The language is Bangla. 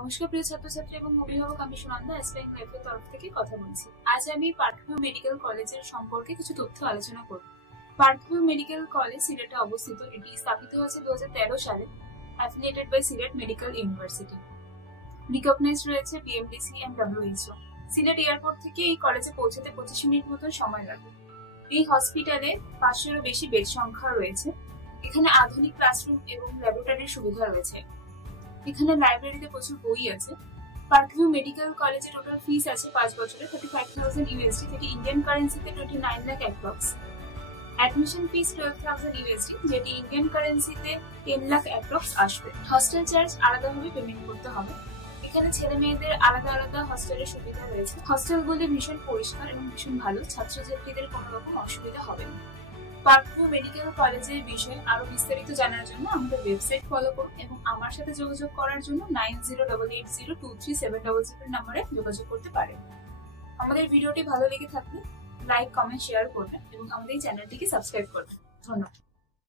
নমস্কার প্রিয় ছাত্রছাত্রী এবং অভিভাবক, আমি সুনন্দা অ্যাসপাইরিং লাইফের তরফ থেকে কথা বলছি। আজ আমি পার্থভিউ মেডিকেল কলেজের সম্পর্কে কিছু তথ্য আলোচনা করব। পার্থভিউ মেডিকেল কলেজ সিলেটে অবস্থিত। এটি স্থাপিত হয়েছে 2013 সালে, affiliated by Sylhet medical university. Recognised রয়েছে BMDC and WHO। Sylhet airport থেকে এই কলেজে পৌঁছাতে 25 মিনিট মতো সময় লাগে। এই হসপিটালে 500-এরও বেশি বেড সংখ্যা রয়েছে। এখানে আধুনিক ক্লাসরুম এবং ল্যাবরেটরির সুবিধা রয়েছে। এখানে লাইব্রেরিতে প্রচুর বই আছে। পার্থভিউ মেডিকেল কলেজে টোটাল ফিস আছে 5 বছরে $35,000 USD, যেটি ইন্ডিয়ান কারেন্সিতে 29 lakh approx. Admission fees $12,000 USD, যেটি ইন্ডিয়ান কারেন্সিতে 10 লাখ অ্যাপ্রক্স আসবে। হস্টেল চার্জ আলাদাভাবে পেমেন্ট করতে হবে। এখানে ছেলে মেয়েদের আলাদা আলাদা হস্টেলের সুবিধা রয়েছে। হস্টেলগুলি ভীষণ পরিষ্কার এবং ভীষণ ভালো, ছাত্রছাত্রীদের কোনো রকম অসুবিধা হবে না। পার্থভিউ মেডিকেল কলেজের বিষয়ে আরো বিস্তারিত জানার জন্য আমাদের ওয়েবসাইট ফলো করুন এবং আমার সাথে যোগাযোগ করার জন্য 9088023700 নম্বরে যোগাযোগ করতে পারেন। আমাদের ভিডিওটি ভালো লেগে থাকলে লাইক, কমেন্ট, শেয়ার করবেন এবং আমাদের এই চ্যানেলটিকে সাবস্ক্রাইব করবেন। ধন্যবাদ।